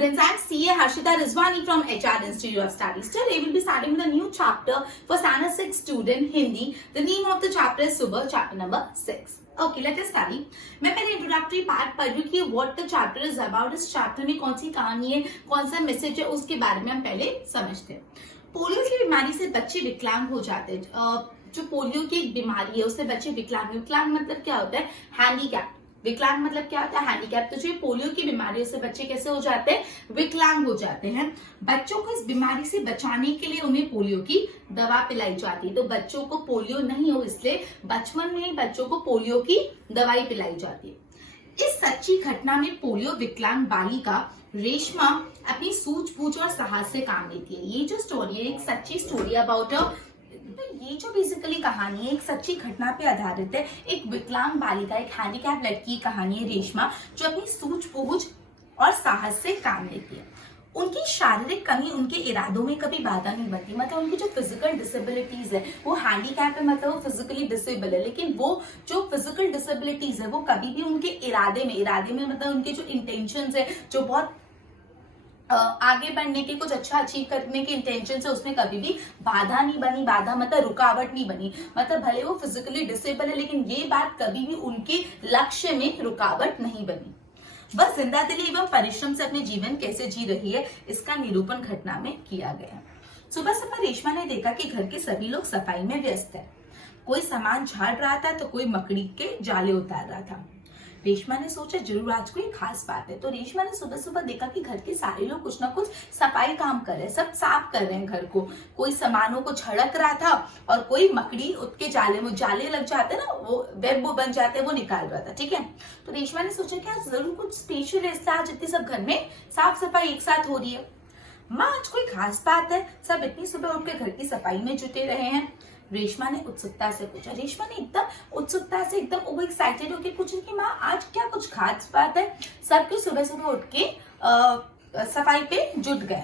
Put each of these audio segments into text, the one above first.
students, I'm CA Harshita Rizwani from HR Institute of Studies. Today we'll be starting with a new chapter for Standard 6 student Hindi. The name of the chapter is Subah, chapter number 6. Okay, let us study. मैं पहले introductory part पढ़ रही कि what the chapter is about. इस chapter में कौन सी कहानी है, कौन सा मैसेज है, उसके बारे में हम पहले समझते हैं. पोलियो की बीमारी से बच्चे विकलांग हो जाते हैं. जो पोलियो की एक बीमारी है उससे बच्चे विकलांग मतलब क्या होता है? हैंडीकैप. विकलांग मतलब क्या होता है? हैंडीकैप. तो जो पोलियो की बीमारी से बच्चे कैसे हो जाते हैं? विकलांग हो जाते हैं. बच्चों को इस बीमारी से बचाने के लिए उन्हें पोलियो की दवा पिलाई जाती है. तो बच्चों को पोलियो नहीं हो इसलिए बचपन में ही बच्चों को पोलियो की दवाई पिलाई जाती है. इस सच्ची घटना में पोलियो विकलांग बालिका रेशमा अपनी सूझबूझ और साहस से काम लेती है. ये जो स्टोरी है एक सच्ची स्टोरी अबाउट ये जो बेसिकली कहानी है एक सच्ची घटना पे आधारित है. एक विकलांग बालिका, एक हैंडीकैप लड़की की कहानी है रेशमा, जो अपनी सूझबूझ और साहस से काम लेती है. उनकी शारीरिक कमी उनके इरादों में कभी बाधा नहीं बनती. मतलब उनकी जो फिजिकल डिसेबिलिटीज है, वो हैंडीकैप है, मतलब वो फिजिकली डिसेबल है, लेकिन वो जो फिजिकल डिसेबिलिटीज है वो कभी भी उनके इरादे में मतलब उनके जो इंटेंशंस है, जो बहुत आगे बढ़ने के, कुछ अच्छा अचीव करने के इंटेंशन से उसमें कभी भी बाधा नहीं बनी. बाधा मतलब रुकावट नहीं बनी. मतलब भले वो फिजिकली डिसेबल है लेकिन ये बात कभी भी उनके लक्ष्य में रुकावट नहीं बनी. वह जिंदा दिली एवं परिश्रम से अपने जीवन कैसे जी रही है इसका निरूपण घटना में किया गया. सुबह सुबह रेशमा ने देखा कि घर के सभी लोग सफाई में व्यस्त है. कोई सामान झाड़ रहा था तो कोई मकड़ी के जाले उतार रहा था. रेशमा ने सोचा जरूर आज कोई खास बात है. तो रेशमा ने सुबह सुबह देखा कि घर के सारे लोग कुछ ना कुछ सफाई काम कर रहे हैं, सब साफ कर रहे हैं घर को. कोई सामानों को झड़क रहा था और कोई मकड़ी उसके जाले लग जाते ना, वो वेब वो बन जाते हैं, वो निकाल रहा था. ठीक है. तो रेशमा ने सोचा कि आज जरूर कुछ स्पेशल है, आज इतनी सब घर में साफ सफाई एक साथ हो रही है. माँ आज कोई खास बात है, सब इतनी सुबह उठ के घर की सफाई में जुटे रहे हैं. रेशमा ने उत्सुकता से पूछा. रेशमा ने एकदम उत्सुकता से एकदम ओवर एक्साइटेड होकर पूछा कि माँ आज क्या कुछ खास बात है? सब क्यों सुबह सुबह उठ के सफाई पे जुट गए?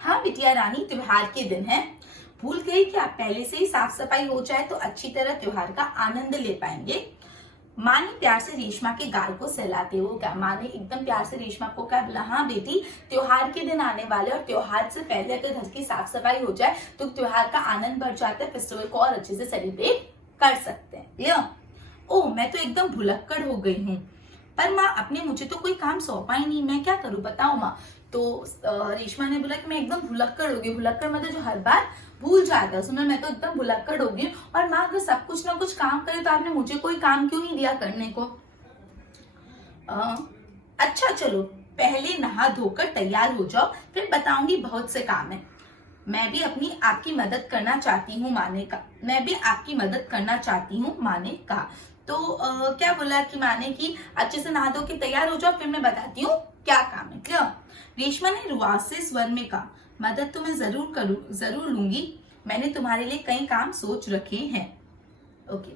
हाँ बिटिया रानी, त्योहार के दिन है. भूल गई कि आप पहले से ही साफ सफाई हो जाए तो अच्छी तरह त्योहार का आनंद ले पाएंगे. माँ ने प्यार से रेशमा के गाल को सहलाते हुए कहा. माँ ने एकदम प्यार से रेशमा को कहा, बोला हाँ बेटी, त्योहार के दिन आने वाले और त्योहार से पहले अगर घर की साफ सफाई हो जाए तो त्योहार का आनंद बढ़ जाता है, फेस्टिवल को और अच्छे से सेलिब्रेट कर सकते हैं. क्लियर? ओह, मैं तो एकदम भुलक्कड़ हो गई हूँ. पर माँ आपने मुझे तो कोई काम सौंपा ही नहीं, मैं क्या करूँ बताओ माँ. तो रेशमा ने बोला कि मैं एकदम भुलक्कड़ हो गई. भुलक्कड़ मतलब जो हर बार भूल जाता है. सुनो, मैं तो एकदम भुलक्कड़ हो गई. और माँ अगर सब कुछ ना कुछ काम करे तो आपने मुझे कोई काम क्यों नहीं दिया करने को? अच्छा चलो, पहले नहा धोकर तैयार हो जाओ, फिर बताऊंगी. बहुत से काम है. मैं भी आपकी मदद करना चाहती हूँ, माँ ने कहा. मैं भी आपकी मदद करना चाहती हूँ, माँ ने कहा. तो क्या बोला कि माँ ने कि अच्छे से नहा धो के तैयार हो जाओ, फिर मैं बताती हूँ क्या काम है. क्लियर? रेशमा ने रुआसे स्वर में कहा, मदद तो मैं जरूर लूंगी. मैंने तुम्हारे लिए कई काम सोच रखे हैं. ओके.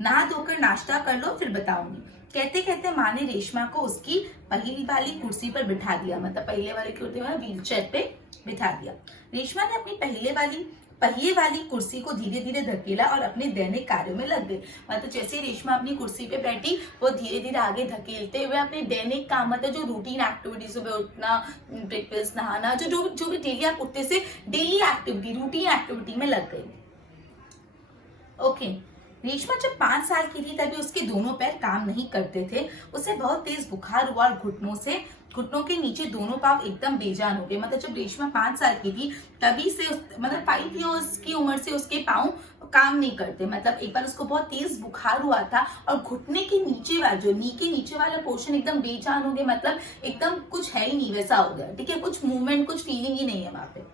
नहा धोकर नाश्ता कर लो, फिर बताऊंगी. कहते कहते माँ ने रेशमा को उसकी पहली वाली कुर्सी पर बिठा दिया. मतलब पहले वाली कुर्सी में व्हील चेयर पे बिठा दिया. रेशमा ने अपनी पहिए वाली कुर्सी को धीरे धीरे धकेला और अपने दैनिक कार्यों में लग गई. मतलब जैसे रेशमा अपनी कुर्सी पे बैठी, वो धीरे धीरे आगे धकेलते हुए अपने दैनिक काम, मतलब जो रूटीन एक्टिविटी, सुबह उठना, ब्रेकफास्ट, नहाना, जो भी डेली आप उठते से डेली एक्टिविटी, रूटीन एक्टिविटी में लग गई. ओके. रेशमा जब 5 साल की थी तभी उसके दोनों पैर काम नहीं करते थे. उसे बहुत तेज बुखार हुआ और घुटनों के नीचे दोनों पांव एकदम बेजान हो गए. मतलब जब रेशमा 5 साल की थी तभी से मतलब 5 इयर्स की उम्र से उसके पांव काम नहीं करते. मतलब एक बार उसको बहुत तेज बुखार हुआ था और घुटने के नीचे वाला, जो नी के नीचे वाला पोर्शन एकदम बेजान हो गया. मतलब एकदम कुछ है ही नहीं, वैसा हो गया. ठीक है, कुछ मूवमेंट, कुछ फीलिंग ही नहीं है वहां पे.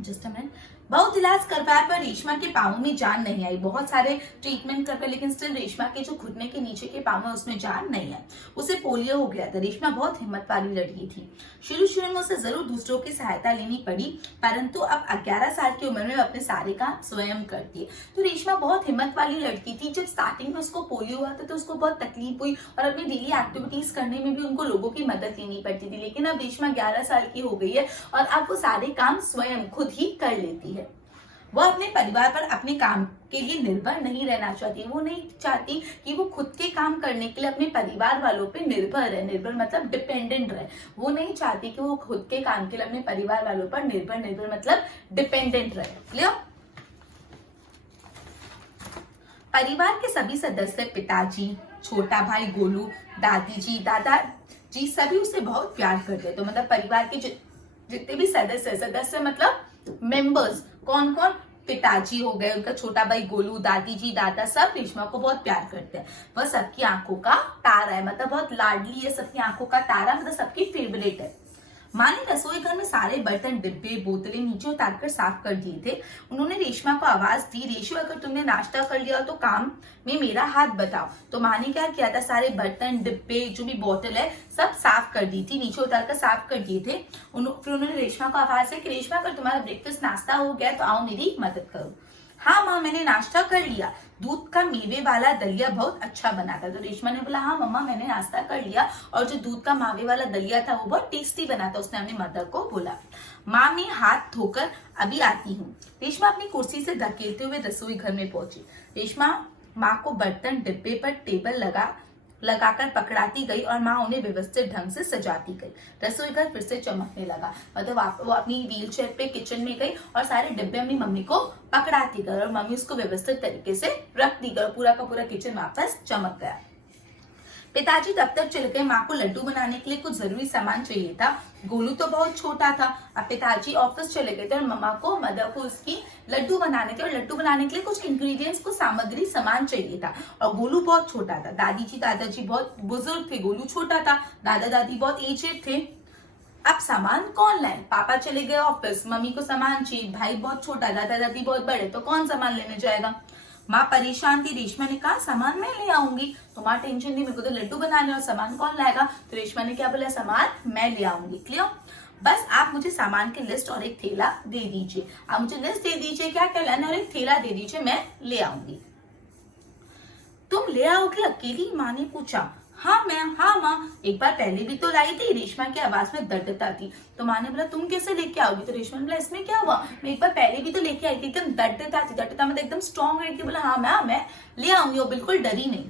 Just a minute. बहुत इलाज करवाया पर रेशमा के पाँव में जान नहीं आई. बहुत सारे ट्रीटमेंट कर पाए लेकिन स्टिल रेशमा के जो घुटने के नीचे के पाँव में उसमें जान नहीं है. उसे पोलियो हो गया था. रेशमा बहुत हिम्मत वाली लड़की थी. शुरू में उसे जरूर दूसरों की सहायता लेनी पड़ी, परंतु अब 11 साल की उम्र में अपने सारे काम स्वयं करती है. तो रेशमा बहुत हिम्मत वाली लड़की थी. जब स्टार्टिंग में उसको पोलियो हुआ था तो उसको बहुत तकलीफ हुई और अपनी डेली एक्टिविटीज करने में भी उनको लोगों की मदद लेनी पड़ती थी. लेकिन अब रेशमा 11 साल की हो गई है और अब वो सारे काम स्वयं खुद ही कर लेती है. वो अपने परिवार पर अपने काम के लिए निर्भर नहीं रहना चाहती। वो नहीं चाहती कि वो खुद के काम करने के लिए अपने परिवार वालों पे निर्भर है। निर्भर मतलब डिपेंडेंट रहे। वो नहीं चाहती कि वो खुद के काम के लिए अपने परिवार वालों पर निर्भर मतलब डिपेंडेंट रहे। क्लियर? परिवार के सभी सदस्य, पिताजी, छोटा भाई गोलू, दादी जी, दादाजी सभी उसे बहुत प्यार करते हैं। तो मतलब परिवार के जितने भी सदस्य मतलब मेंबर्स, कौन कौन? पिताजी हो गए, उनका छोटा भाई गोलू, दादी जी, दादा, सब रेशमा को बहुत प्यार करते हैं। वह सबकी आंखों का तारा है, मतलब बहुत लाडली है, सबकी आंखों का तारा, मतलब सबकी फेवरेट है। माँ ने रसोई घर में सारे बर्तन, डिब्बे, बोतलें नीचे उतारकर साफ कर दिए थे। उन्होंने रेशमा को आवाज दी, रेशु अगर तुमने नाश्ता कर लिया तो काम में मेरा हाथ बताओ। तो माँ ने क्या किया था, सारे बर्तन, डिब्बे, जो भी बोतल है सब साफ कर दी थी, नीचे उतारकर साफ कर दिए थे। फिर उन्होंने रेशमा को आवाज दी कि रेशमा अगर तुम्हारा ब्रेकफास्ट नाश्ता हो गया तो आओ मेरी मदद करो। हाँ माँ मैंने नाश्ता कर लिया, दूध का मेवे वाला दलिया बहुत अच्छा बना था। तो रेशमा ने बोला हाँ मम्मा मैंने नाश्ता कर लिया और जो दूध का मावे वाला दलिया था वो बहुत टेस्टी बना था। उसने अपनी मदर को बोला। माँ मैं हाथ धोकर अभी आती हूँ। रेशमा अपनी कुर्सी से धकेलते हुए रसोई घर में पहुंची। रेशमा माँ को बर्तन डिब्बे पर टेबल लगाकर पकड़ाती गई और माँ उन्हें व्यवस्थित ढंग से सजाती गई। रसोई घर फिर से चमकने लगा। मतलब वो अपनी व्हील चेयर पे किचन में गई और सारे डिब्बे अपनी मम्मी को पकड़ाती गई और मम्मी उसको व्यवस्थित तरीके से रख दी गई। पूरा का पूरा किचन वापस चमक गया। पिताजी दफ्तर चले गए। माँ को लड्डू बनाने के लिए कुछ जरूरी सामान चाहिए था। गोलू तो बहुत छोटा था। अब पिताजी ऑफिस चले गए थे और मदर को उसकी लड्डू बनाने थे और लड्डू बनाने के लिए कुछ इंग्रेडिएंट्स, कुछ सामग्री सामान चाहिए था और गोलू बहुत छोटा था। दादी जी दादाजी बहुत बुजुर्ग थे, गोलू छोटा था। दादा दादी बहुत एजेड थे। अब सामान कौन लाए? पापा चले गए ऑफिस, मम्मी को सामान चाहिए, भाई बहुत छोटा, दादा दादी बहुत बड़े, तो कौन सामान लेने जाएगा? माँ परेशान थी। रेशमा ने कहा सामान मैं ले आऊंगी। तो माँ टेंशन थी, मेरे को तो लड्डू बनाने और सामान कौन लाएगा? तो रेशमा ने क्या बोला, सामान मैं ले आऊंगी। क्लियर? बस आप मुझे सामान की लिस्ट और एक थैला दे दीजिए। आप मुझे लिस्ट दे दीजिए क्या क्या लाना और एक थैला दे दीजिए, मैं ले आऊंगी। तुम ले आओगे अकेली? माँ ने पूछा। हाँ मैम, हाँ माँ, एक बार पहले भी तो लाई थी। रेशमा की आवाज में दृढ़ता थी। तो माँ ने बोला तुम कैसे लेके आओगी? तो रेशमा ने बोला इसमें क्या हुआ, मैं एक बार पहले भी तो लेके आई थी। एकदम दृढ़ता थी, दृढ़ता मतलब एकदम स्ट्रॉन्ग रही थी। बोला हाँ मैम मैं ले आऊंगी, और बिल्कुल डरी नहीं।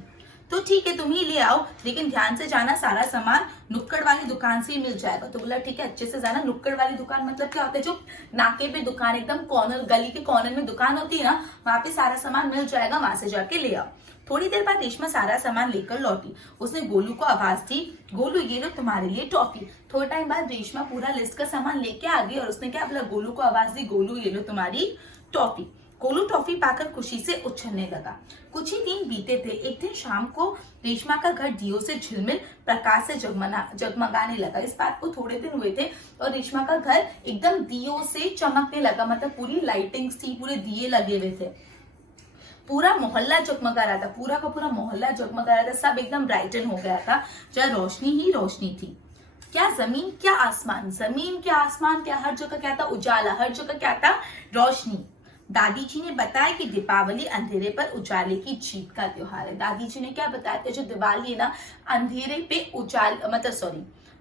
तो ठीक है तुम ही ले आओ, लेकिन ध्यान से जाना, सारा सामान नुक्कड़ वाली दुकान से ही मिल जाएगा। तो बोला ठीक है अच्छे से जाना। नुक्कड़ वाली दुकान मतलब क्या होता है, जो नाके पे दुकान, एकदम कॉर्नर, गली के कॉर्नर में दुकान होती है ना, वहां पे सारा सामान मिल जाएगा, वहां से जाके ले आओ। थोड़ी देर बाद रेशमा सारा सामान लेकर लौटी। उसने गोलू को आवाज दी, गोलू ये लो तुम्हारे लिए टॉफी। थोड़े टाइम बाद रेशमा पूरा लिस्ट का सामान लेके आ गई और उसने क्या बोला, गोलू को आवाज दी, गोलू ये लो तुम्हारी टॉफी। गोलू टॉफी पाकर खुशी से उछलने लगा। कुछ ही दिन बीते थे। एक दिन शाम को रेशमा का घर दियो से झिलमिल प्रकाश से जगमगाने लगा। इस बात को थोड़े दिन हुए थे और रेशमा का घर एकदम दियो से चमकने लगा। मतलब पूरी लाइटिंग थी, पूरे दिए लगे हुए थे, पूरा मोहल्ला जगमगा रहा था, पूरा का पूरा मोहल्ला जगमगा रहा था, सब एकदम ब्राइटन हो गया था, जहाँ रोशनी ही रोशनी थी। क्या जमीन क्या आसमान, जमीन क्या आसमान क्या, हर जगह क्या था, उजाला, हर जगह क्या था, रोशनी। दादी जी ने बताया कि दीपावली अंधेरे पर उजाले की जीत का त्योहार है। दादी जी ने क्या बताया था, जो दिवाली है ना, अंधेरे पे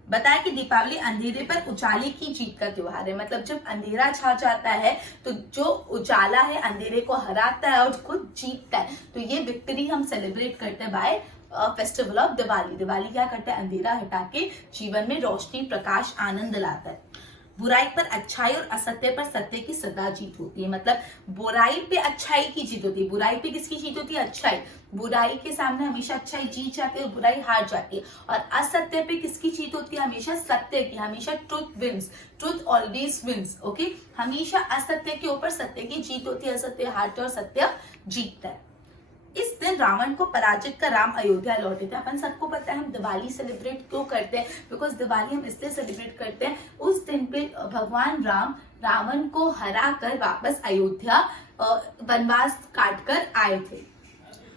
बताया कि दीपावली अंधेरे पर उजाले की जीत का त्योहार है। मतलब जब अंधेरा छा जाता है तो जो उजाला है अंधेरे को हराता है और खुद जीतता है। तो ये विक्ट्री हम सेलिब्रेट करते हैं by festival of Diwali. Diwali क्या करता है, अंधेरा हटा के जीवन में रोशनी, प्रकाश, आनंद लाता है। बुराई पर अच्छाई और असत्य पर सत्य की सदा जीत होती है। मतलब बुराई पे अच्छाई की जीत होती है। बुराई पे किसकी जीत होती है, अच्छाई। बुराई के सामने हमेशा अच्छाई जीत जाती है और बुराई हार जाती है। और असत्य पे किसकी जीत होती है, हमेशा सत्य की, हमेशा truth wins, truth always wins. Okay, हमेशा असत्य के ऊपर सत्य की जीत होती है, असत्य हारता है और सत्य जीतता है। इस दिन रावण को पराजित कर राम अयोध्या लौटे थे। अपन सबको पता है हम दिवाली सेलिब्रेट क्यों करते हैं, बिकॉज दिवाली हम इसलिए सेलिब्रेट करते हैं, उस दिन पे भगवान राम रावण को हरा कर वापस अयोध्या वनवास काट कर आए थे।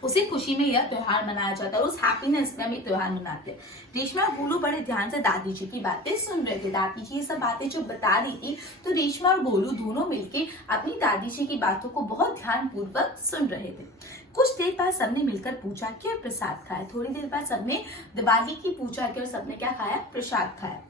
उसी खुशी में यह त्योहार मनाया जाता है और उस हैप्पीनेस में हम ये त्योहार मनाते हैं। रेशमा और गोलू बड़े ध्यान से दादी जी की बातें सुन रहे थे। दादी जी ये सब बातें जो बता रही थी, तो रेशमा और गोलू दोनों मिलके अपनी दादी जी की बातों को बहुत ध्यान पूर्वक सुन रहे थे। कुछ देर बाद सबने मिलकर पूजा की और प्रसाद खाया। थोड़ी देर बाद सबने दिवाली की पूजा की और सबने क्या खाया, प्रसाद खाया।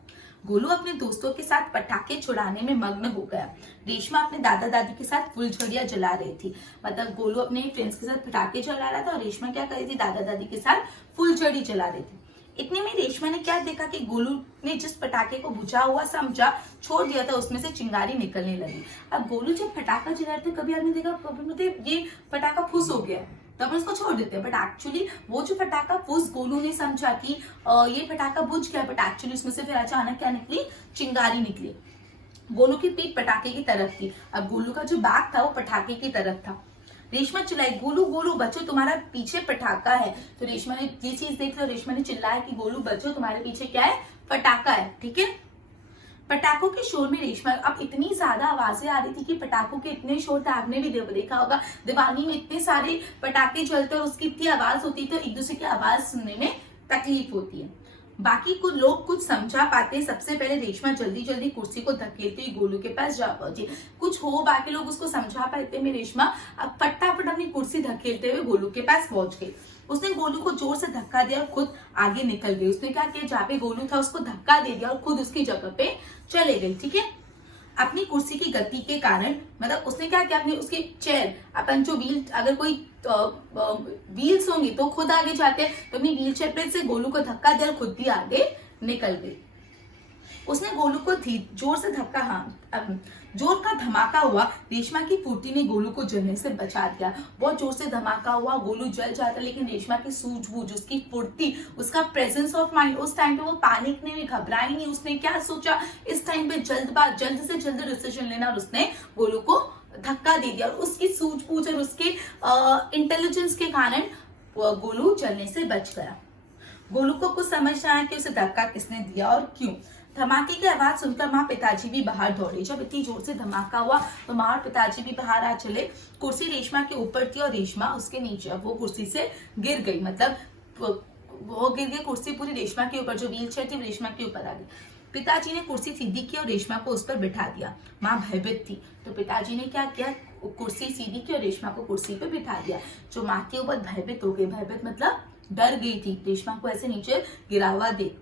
गोलू अपने दोस्तों के साथ पटाखे छुड़ाने में मग्न हो गया। रेशमा अपने दादा दादी के साथ फुलझड़ियां जला रही थी। मतलब गोलू अपने फ्रेंड्स के साथ पटाखे जला रहा था और रेशमा क्या कर रही थी, दादा दादी के साथ फुलझड़ी जला रही थी। इतने में रेशमा ने क्या देखा कि गोलू ने जिस पटाखे को बुझा हुआ समझा छोड़ दिया था, उसमें से चिंगारी निकलने लगी। अब गोलू जब पटाखा जला रहे थे, कभी आपने देखा कभी ये पटाखा फुस हो गया तो अपन उसको छोड़ देते हैं, बट एक्चुअली वो जो पटाखा फुस गोलू ने समझा कि ये पटाखा बुझ गया, बट एक्चुअली उसमें से फिर अचानक क्या निकली, चिंगारी निकली। गोलू की पीठ पटाखे की तरफ थी। अब गोलू का जो बैग था वो पटाखे की तरफ था। रेशमा चिल्लाई, गोलू गोलू बच्चों तुम्हारा पीछे पटाखा है। तो रेशमा ने ये चीज देख ली, रेशमा ने चिल्लाया कि गोलू बच्चों तुम्हारे पीछे क्या है, पटाखा है। ठीक है, पटाखों के शोर में रेशमा, अब इतनी ज्यादा आवाजें आ रही थी कि पटाखों के इतने शोर थे, आपने भी देखा होगा दिवाली में इतने सारे पटाखे चलते और उसकी इतनी आवाज होती है तो एक दूसरे की आवाज सुनने में तकलीफ होती है। बाकी कुछ लोग कुछ समझा पाते, सबसे पहले रेशमा जल्दी जल्दी कुर्सी को धकेलती हुई गोलू के पास जा पहुंची। कुछ हो बाकी लोग उसको समझा पाते में रेशमा अब फटाफट अपनी कुर्सी धकेलते हुए गोलू के पास पहुंच गई। उसने गोलू को जोर से धक्का दिया और खुद आगे निकल गई। उसने क्या किया, जहाँ पे गोलू था उसको धक्का दे दिया और खुद उसकी जगह पे चले गई। ठीक है, अपनी कुर्सी की गति के कारण, मतलब उसने क्या किया, अपनी उसकी चेयर, अपन जो व्हील, अगर कोई व्हील्स होंगी तो खुद आगे जाते हैं, तो अपनी व्हील चेयर पे से गोलू को धक्का दिया और खुद भी आगे निकल गई। उसने गोलू को जोर से धक्का, जोर का धमाका हुआ। रेशमा की फुर्ती ने गोलू को जलने से बचा दिया। बहुत जोर से धमाका हुआ, गोलू जल जाता, लेकिन रेशमा की सूझबूझ, उसकी फुर्ती, उसका प्रेजेंस ऑफ माइंड, उस टाइम पे वो पैनिक नहीं हुई, घबराई नहीं। उसने क्या सोचा, इस टाइम पे जल्द से जल्द डिसीजन लेना, और उसने गोलू को धक्का दे दिया। और उसकी सूझबूझ और उसके इंटेलिजेंस के कारण गोलू जलने से बच गया। गोलू को कुछ समझ ना आया कि उसे धक्का किसने दिया और क्यों। धमाके की आवाज सुनकर माँ पिताजी भी बाहर दौड़े। जब इतनी जोर से धमाका हुआ तो माँ और पिताजी भी बाहर आ चले। कुर्सी रेशमा के ऊपर थी और रेशमा उसके नीचे, वो कुर्सी से गिर गई। मतलब वो गिर गई, कुर्सी पूरी रेशमा के ऊपर, जो व्हील चेयर थी रेशमा के ऊपर आ गई। पिताजी ने कुर्सी सीधी की और रेशमा को उस पर बिठा दिया। माँ भयभीत थी तो पिताजी ने क्या किया, कुर्सी सीधी की और रेशमा को कुर्सी पे बिठा दिया। जो माँ के ऊपर भयभीत हो गई, भयभीत मतलब डर गई थी, रेशमा को ऐसे नीचे गिरा हुआ देख।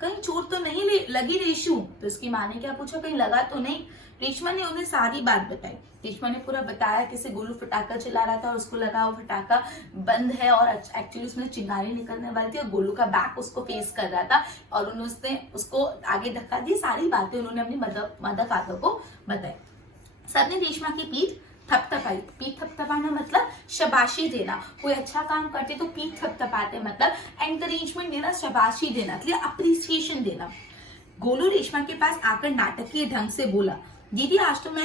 कहीं चोट तो नहीं लगी रेशू? तो उसकी माँ ने क्या पूछा, कहीं लगा तो नहीं? रेशमा ने उन्हें सारी बात बताई। रेशमा ने पूरा बताया कैसे गोलू फटाका चला रहा था और उसको लगा वो फटाका बंद है और एक्चुअली उसमें चिंगारी निकलने वाली थी और गोलू का बैक उसको फेस कर रहा था और उन्होंने उसको आगे धक्का दी। सारी बातें उन्होंने अपनी मदर फादर को बताई। सबने रेशमा की पीठ थपथपाई। पीठ थपथपाना मतलब शाबाशी देना। कोई अच्छा काम करते तो पीठ थपथपाते, मतलब एनकरेजमेंट देना, शाबाशी देना, अप्रिसिएशन देना। गोलू रेशमा के पास आकर नाटकीय ढंग से बोला, दीदी आज तो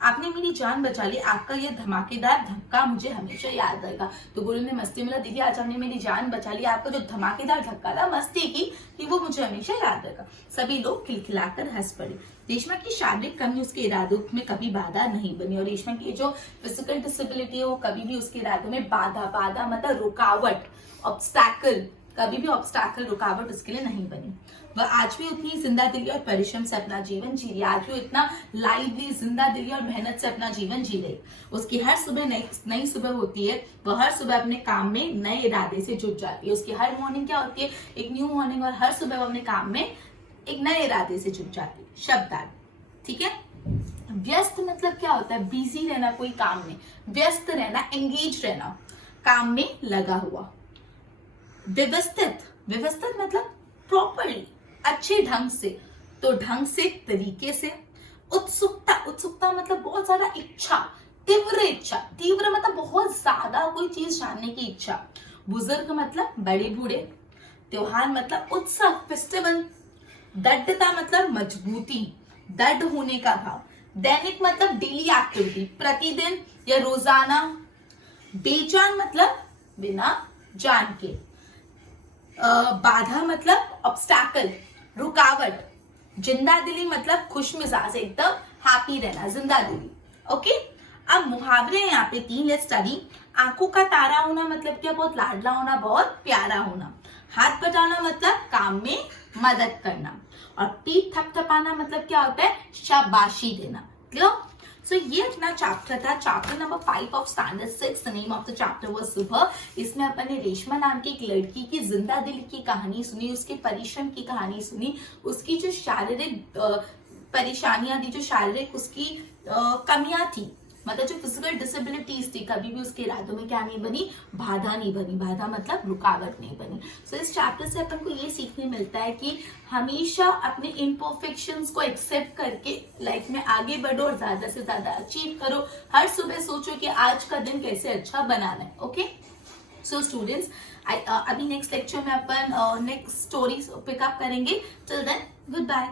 आपने मेरी जान बचा ली, आपका ये धमाकेदार धक्का मुझे हमेशा याद रहेगा। तो गोलू ने मस्ती में, दीदी आज आपने मेरी जान बचा ली, आपका जो धमाकेदार धक्का था मस्ती की कि वो मुझे हमेशा याद रहेगा। सभी लोग खिलखिलाकर हंस पड़े। रेशमा की शारीरिक कमी उसके इरादों में कभी बाधा नहीं बनी और रेशमा की जो फिजिकल डिसेबिलिटी है वो कभी भी उसके इरादों में बाधा मतलब रुकावट, ऑब्स्टैकल, कभी भी ऑब्स्टैकल, रुकावट उसके लिए नहीं बनी। वह आज भी उतनी जिंदा दिली और परिश्रम से अपना जीवन जी रही। आज भी इतना लाइवली, जिंदा दिली और मेहनत से अपना जीवन जी रही। उसकी हर सुबह नई सुबह होती है। वह हर सुबह अपने काम में नए इरादे से जुट जाती है। उसकी हर मॉर्निंग क्या होती है, एक न्यू मॉर्निंग, और हर सुबह वो अपने काम में एक नए इरादे से जुट जाती है। शब्दार्थ, ठीक है। व्यस्त मतलब क्या होता है, बिजी रहना कोई काम में, व्यस्त रहना, एंगेज रहना, काम में लगा हुआ। व्यवस्थित, व्यवस्थित मतलब प्रॉपरली, अच्छे ढंग से, तो ढंग से, तरीके से। उत्सुकता, उत्सुकता मतलब बहुत ज्यादा इच्छा, तीव्र इच्छा, तीव्र मतलब बहुत ज्यादा कोई चीज जानने की इच्छा। बुजुर्ग मतलब बड़े बूढ़े। त्योहार मतलब उत्सव, फेस्टिवल। दृढ़ता मतलब मजबूती, दृढ़ होने का भाव। दैनिक मतलब डेली एक्टिविटी, प्रतिदिन या रोजाना। बेजान मतलब बिना जान के। बाधा मतलब ऑब्स्टैकल, रुकावट। जिंदा दिली मतलब खुश मिजाज, एकदम हैप्पी रहना, जिंदा दिली। ओके, अब मुहावरे हैं यहाँ पे 3, लेट्स स्टडी। आंखों का तारा होना मतलब क्या, बहुत लाडला होना, बहुत प्यारा होना। हाथ बटाना मतलब काम में मदद करना। और पीठ थपथपाना मतलब क्या होता है, शाबाशी देना। क्लियर? सो ये अपना चैप्टर था, chapter number 5 of standard 6। The name of the chapter was सुबह। इसमें अपन ने रेशमा नाम की एक लड़की की जिंदा दिल की कहानी सुनी, उसके परिश्रम की कहानी सुनी, उसकी जो शारीरिक परेशानियां थी, जो शारीरिक उसकी कमियां थी, मतलब जो फिजिकल डिसेबिलिटीज थी, कभी भी उसके इरादों में क्या नहीं बनी, बाधा नहीं बनी। बाधा मतलब रुकावट नहीं बनी। सो इस चैप्टर से अपन को ये सीखने मिलता है कि हमेशा अपने इम्परफेक्शंस को एक्सेप्ट करके लाइफ में आगे बढ़ो और ज्यादा से ज्यादा अचीव करो। हर सुबह सोचो कि आज का दिन कैसे अच्छा बनाना है। ओके, सो स्टूडेंट्स, अभी नेक्स्ट लेक्चर में अपन नेक्स्ट स्टोरी पिकअप करेंगे। Till then, good bye.